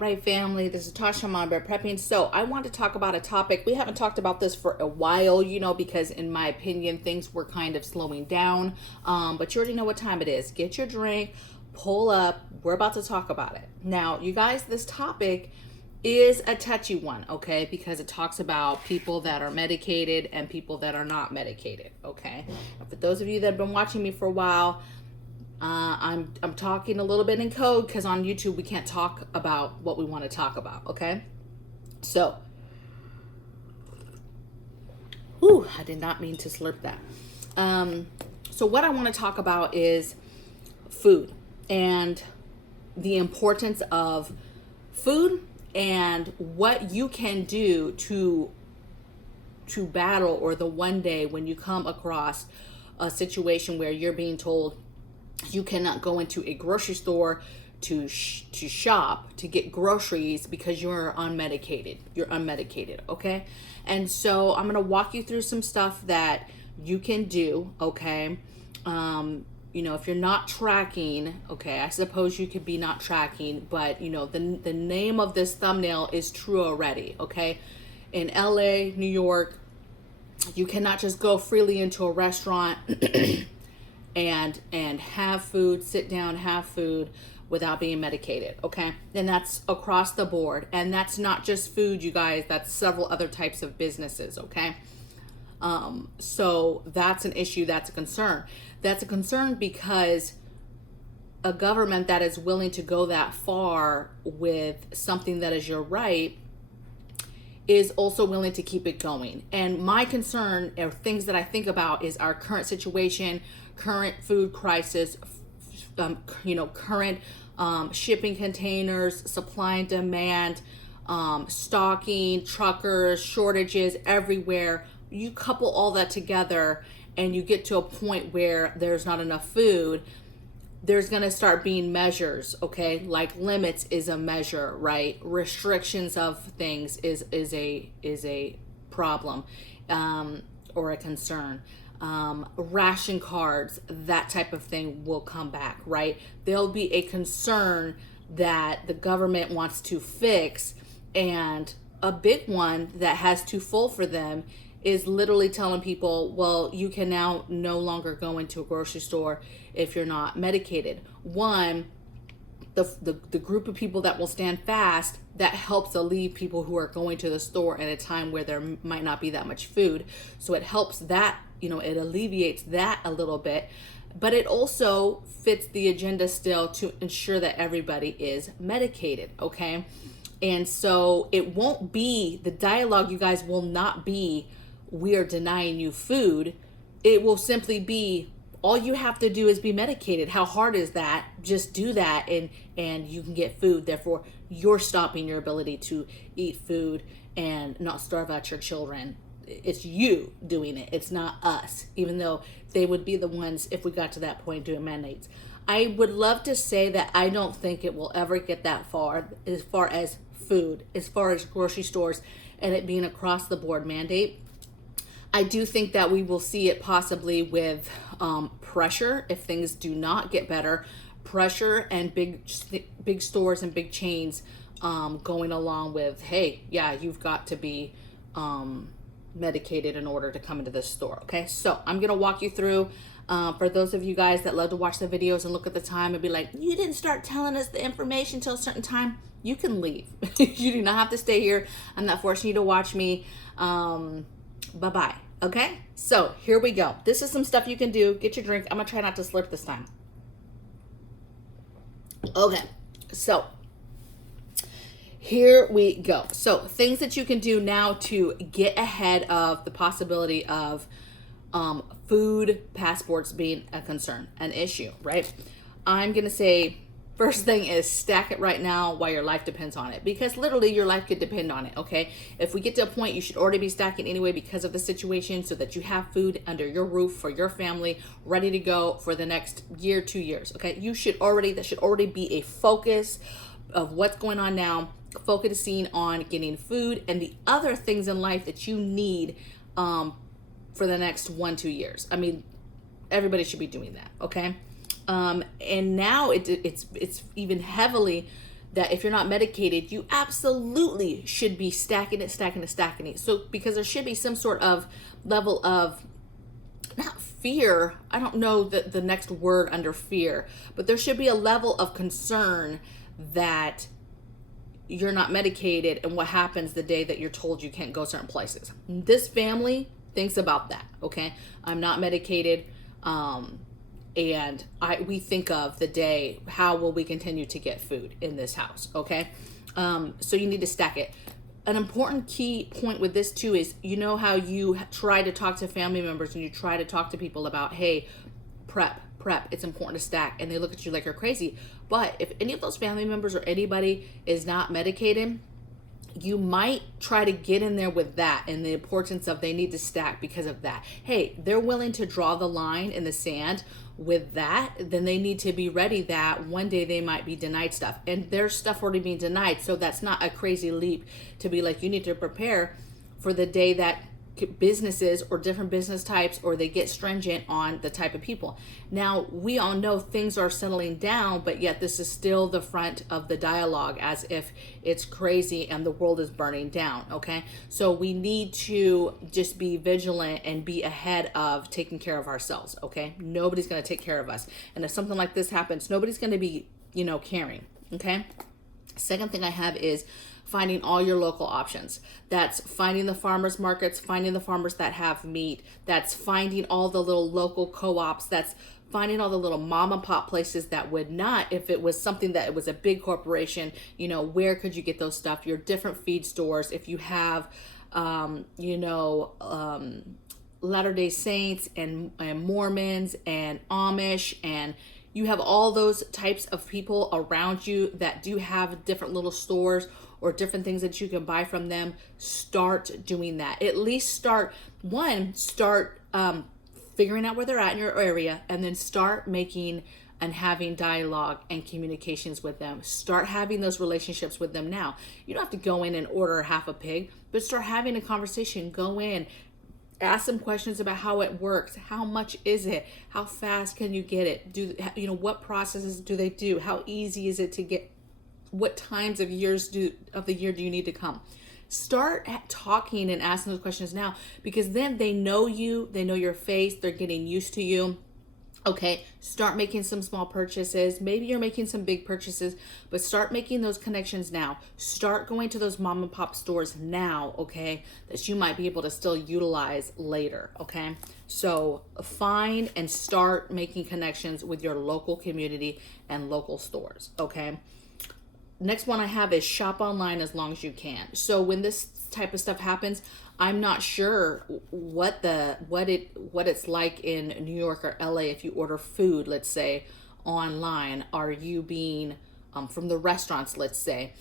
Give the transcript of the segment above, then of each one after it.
right, family, this is Tasha MAMABEAR Prepping. So I want to talk about a topic. We haven't talked about this for a while, because in my opinion, things were kind of slowing down. But you already know what time it is. Get your drink, pull up. We're about to talk about it. Now, you guys, this topic is a touchy one, okay? Because it talks about people that are medicated and people that are not medicated, okay? And for those of you that have been watching me for a while, I'm talking a little bit in code because on YouTube we can't talk about what we want to talk about, okay? So, I did not mean to slurp that. So what I want to talk about is food and the importance of food and what you can do to battle, or the one day when you come across a situation where you're being told you cannot go into a grocery store to shop, to get groceries because you're unmedicated. You're unmedicated, okay? And so I'm gonna walk you through some stuff that you can do, okay? If you're not tracking, okay, I suppose you could be not tracking, but the name of this thumbnail is true already, okay? In LA, New York, you cannot just go freely into a restaurant and have food, sit down, have food without being medicated, okay? And that's across the board. And that's not just food, you guys, that's several other types of businesses, okay? So that's an issue, that's a concern. That's a concern because a government that is willing to go that far with something that is your right is also willing to keep it going. And my concern, or things that I think about, is our current situation, current food crisis, current shipping containers, supply and demand, stocking, truckers, shortages everywhere. You couple all that together and you get to a point where there's not enough food. There's going to start being measures, okay? Like limits is a measure, right? Restrictions of things is a problem, or a concern. Ration cards, that type of thing will come back, right? There'll be a concern that the government wants to fix, and a big one that has too full for them is literally telling people, well, you can now no longer go into a grocery store if you're not medicated. One, the group of people that will stand fast, that helps alleviate people who are going to the store at a time where there might not be that much food. So it helps that, it alleviates that a little bit, but it also fits the agenda still to ensure that everybody is medicated, okay? And so it won't be, the dialogue, you guys, will not be, we are denying you food. It will simply be, all you have to do is be medicated. How hard is that? Just do that and you can get food. Therefore, you're stopping your ability to eat food and not starve out your children. It's you doing it. It's not us, even though they would be the ones, if we got to that point, doing mandates. I would love to say that I don't think it will ever get that far as food, as far as grocery stores and it being across the board mandate. I do think that we will see it possibly with pressure if things do not get better. Pressure and big stores and big chains going along with, hey, yeah, you've got to be medicated in order to come into this store. Okay, so I'm gonna walk you through. For those of you guys that love to watch the videos and look at the time and be like, you didn't start telling us the information till a certain time, you can leave. You do not have to stay here. I'm not forcing you to watch me. Bye-bye. Okay, so here we go. This is some stuff you can do. Get your drink. I'm gonna try not to slurp this time. Okay, so here we go. So things that you can do now to get ahead of the possibility of food passports being a concern, an issue, right? I'm gonna say, first thing is stack it right now while your life depends on it, because literally your life could depend on it, okay? If we get to a point, you should already be stacking anyway because of the situation, so that you have food under your roof for your family, ready to go for the next year, 2 years, okay? That should already be a focus of what's going on now, focusing on getting food and the other things in life that you need for the next 1-2 years. I mean, everybody should be doing that, okay? And now it's even heavily that if you're not medicated, you absolutely should be stacking it. So because there should be some sort of level of, not fear, I don't know the next word under fear, but there should be a level of concern that you're not medicated and what happens the day that you're told you can't go certain places. This family thinks about that, okay? I'm not medicated, and we think of the day, how will we continue to get food in this house, okay? So you need to stack it. An important key point with this too is, you know how you try to talk to family members and you try to talk to people about, hey, prep, it's important to stack, and they look at you like you're crazy. But if any of those family members or anybody is not medicated, you might try to get in there with that and the importance of they need to stack because of that. Hey, they're willing to draw the line in the sand with that, then they need to be ready that one day they might be denied stuff, and there's stuff already being denied. So that's not a crazy leap to be like, you need to prepare for the day that businesses or different business types, or they get stringent on the type of people. Now, we all know things are settling down, but yet this is still the front of the dialogue as if it's crazy and the world is burning down, okay? So we need to just be vigilant and be ahead of taking care of ourselves, okay? Nobody's going to take care of us. And if something like this happens, nobody's going to be, caring, okay? Second thing I have is finding all your local options. That's finding the farmers markets, finding the farmers that have meat. That's finding all the little local co-ops. That's finding all the little mom and pop places that would not, if it was something that it was a big corporation, where could you get those stuff? Your different feed stores. If you have, Latter-day Saints and Mormons and Amish, and you have all those types of people around you that do have different little stores or different things that you can buy from them. Start doing that. At least start figuring out where they're at in your area, and then start making and having dialogue and communications with them. Start having those relationships with them now. You don't have to go in and order half a pig, but start having a conversation. Go in, ask some questions about how it works. How much is it? How fast can you get it? What processes do they do? How easy is it to get? What times of the year do you need to come? Start talking and asking those questions now, because then they know you, they know your face, they're getting used to you. Okay, start making some small purchases. Maybe you're making some big purchases, but start making those connections now. Start going to those mom and pop stores now, okay, that you might be able to still utilize later, okay? So find and start making connections with your local community and local stores, okay? Next one I have is shop online as long as you can. So when this type of stuff happens, I'm not sure what it's like in New York or LA. If you order food, let's say online, are you being from the restaurants, let's say,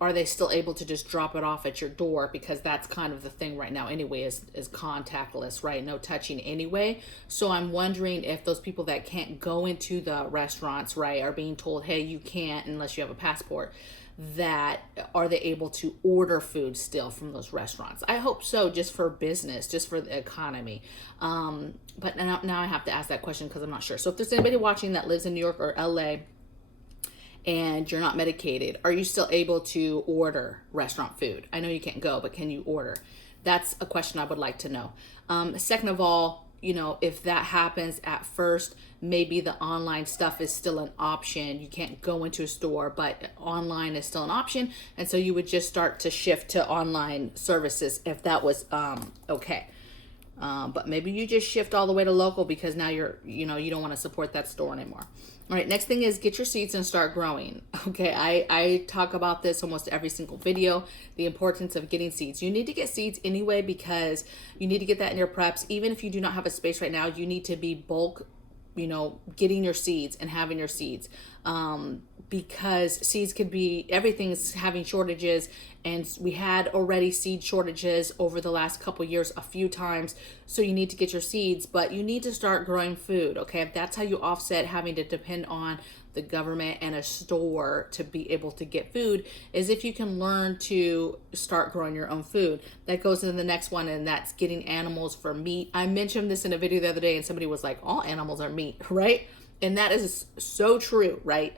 are they still able to just drop it off at your door? Because that's kind of the thing right now anyway, is contactless, right? No touching anyway. So I'm wondering if those people that can't go into the restaurants, right, are being told, hey, you can't unless you have a passport, that are they able to order food still from those restaurants? I hope so, just for business, just for the economy. But now I have to ask that question because I'm not sure. So if there's anybody watching that lives in New York or LA, and you're not medicated, are you still able to order restaurant food? I know you can't go, but can you order? That's a question I would like to know. Second of all, if that happens at first, maybe the online stuff is still an option. You can't go into a store, but online is still an option. And so you would just start to shift to online services if that was okay. But maybe you just shift all the way to local because now you don't want to support that store anymore. All right, next thing is get your seeds and start growing. Okay, I talk about this almost every single video, the importance of getting seeds. You need to get seeds anyway because you need to get that in your preps. Even if you do not have a space right now, you need to be bulk, getting your seeds and having your seeds. Because seeds could be, everything's having shortages, and we had already seed shortages over the last couple years a few times. So you need to get your seeds, but you need to start growing food. Okay, that's how you offset having to depend on the government and a store to be able to get food, is if you can learn to start growing your own food. That goes into the next one, and that's getting animals for meat. I mentioned this in a video the other day, and somebody was like, all animals are meat, right? And that is so true, right?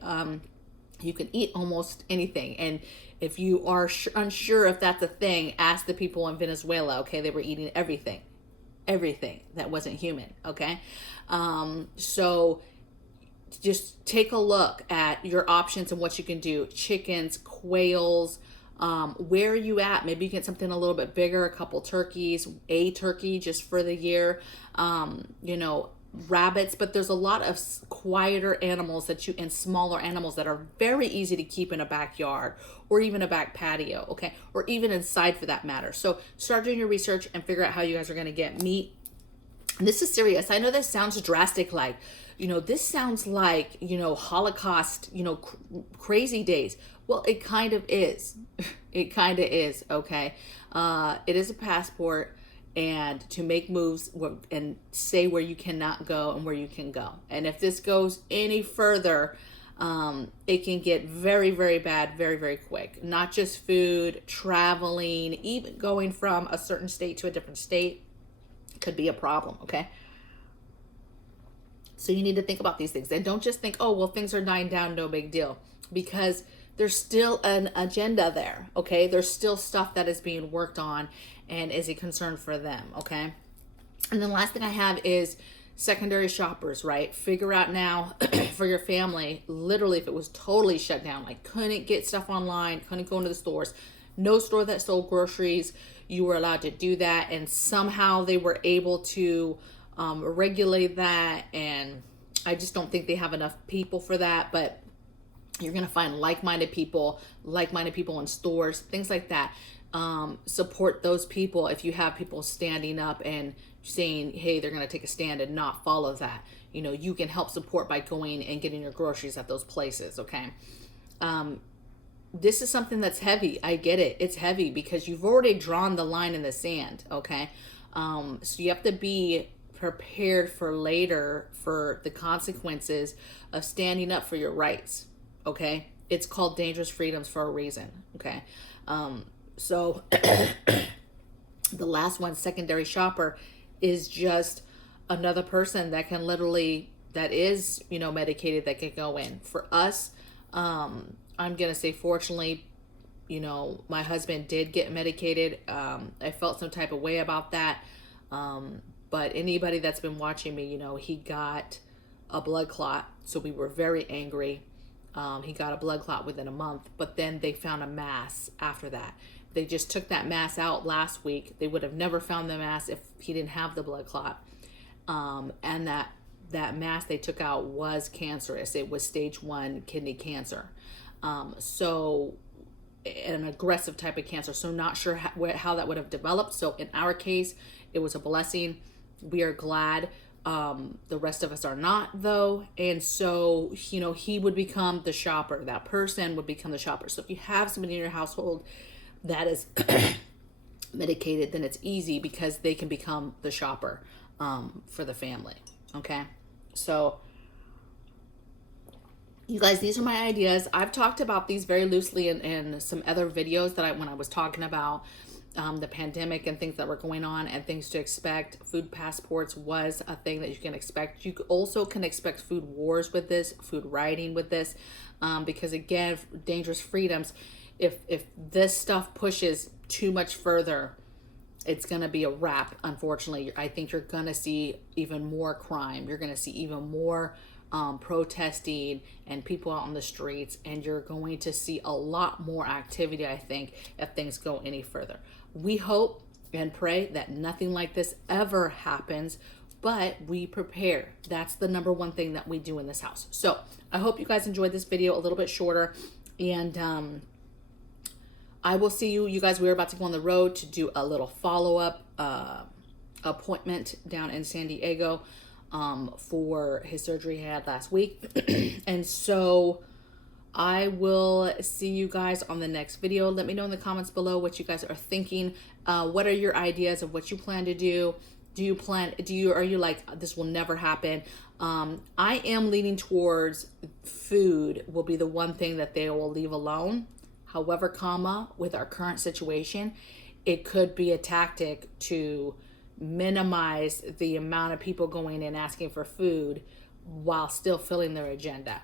You can eat almost anything. And if you are unsure if that's a thing, ask the people in Venezuela. Okay, they were eating everything that wasn't human. Okay, so just take a look at your options and what you can do. Chickens, quails. Where are you at? Maybe you get something a little bit bigger, a couple turkeys, a turkey just for the year. You know, rabbits, but there's a lot of quieter animals and smaller animals that are very easy to keep in a backyard or even a back patio, okay? Or even inside for that matter. So start doing your research and figure out how you guys are gonna get meat. And this is serious. I know this sounds drastic, like, you know, this sounds like, you know, Holocaust, you know, crazy days. Well, it kind of is. It kind of is, okay? It is a passport, and to make moves and say where you cannot go and where you can go. And if this goes any further, it can get very, very bad, very, very quick. Not just food, traveling, even going from a certain state to a different state could be a problem, okay? So you need to think about these things. And don't just think, oh, well, things are dying down, no big deal. Because there's still an agenda there, okay? There's still stuff that is being worked on and is a concern for them, okay? And the last thing I have is secondary shoppers, right? Figure out now for your family, literally if it was totally shut down, like couldn't get stuff online, couldn't go into the stores, no store that sold groceries, you were allowed to do that, and somehow they were able to regulate that, and I just don't think they have enough people for that, but you're going to find like-minded people in stores, things like that. Support those people if you have people standing up and saying, hey, they're going to take a stand and not follow that. You know, you can help support by going and getting your groceries at those places, okay? This is something that's heavy. I get it. It's heavy because you've already drawn the line in the sand, okay? So you have to be prepared for later for the consequences of standing up for your rights, okay? It's called dangerous freedoms for a reason, okay? So the last one, secondary shopper, is just another person that can literally, that is, you know, medicated, that can go in. For us, I'm going to say, fortunately, you know, my husband did get medicated. I felt some type of way about that. But anybody that's been watching me, you know, he got a blood clot. So we were very angry. He got a blood clot within a month, but then they found a mass after that. They just took that mass out last week. They would have never found the mass if he didn't have the blood clot. And that mass they took out was cancerous. It was stage 1 kidney cancer. So an aggressive type of cancer. So not sure how that would have developed. So in our case, it was a blessing. We are glad. The rest of us are not, though. And so, you know, he would become the shopper. That person would become the shopper. So if you have somebody in your household that is medicated, then it's easy because they can become the shopper for the family. Okay. So you guys, these are my ideas. I've talked about these very loosely in some other videos that when I was talking about the pandemic and things that were going on and things to expect. Food passports was a thing that you can expect. You also can expect food wars with this, food rioting with this, because again, dangerous freedoms, if this stuff pushes too much further, it's going to be a wrap, unfortunately. I think you're going to see even more crime. You're going to see even more protesting and people out on the streets, and you're going to see a lot more activity, I think, if things go any further. We hope and pray that nothing like this ever happens, but we prepare. That's the number one thing that we do in this house. So I hope you guys enjoyed this video, a little bit shorter, and I will see you guys. We're about to go on the road to do a little follow-up appointment down in San Diego for his surgery he had last week. And so I will see you guys on the next video. Let me know in the comments below what you guys are thinking. What are your ideas of what you plan to do? Are you like, this will never happen? I am leaning towards food will be the one thing that they will leave alone. However, with our current situation, it could be a tactic to minimize the amount of people going in asking for food while still filling their agenda.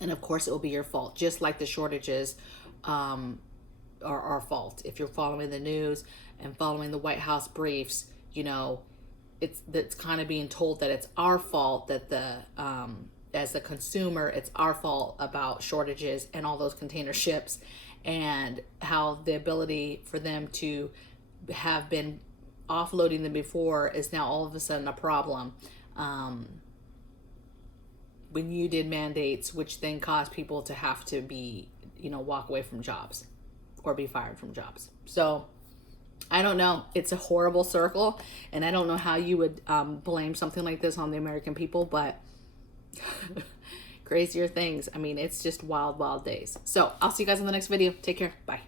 And of course, it will be your fault, just like the shortages are our fault. If you're following the news and following the White House briefs, you know, it's kind of being told that it's our fault, that the as a consumer, it's our fault about shortages and all those container ships, and how the ability for them to have been offloading them before is now all of a sudden a problem. When you did mandates, which then caused people to have to be, you know, walk away from jobs or be fired from jobs. So I don't know. It's a horrible circle, and I don't know how you would blame something like this on the American people, but crazier things. I mean, it's just wild, wild days. So I'll see you guys in the next video. Take care. Bye.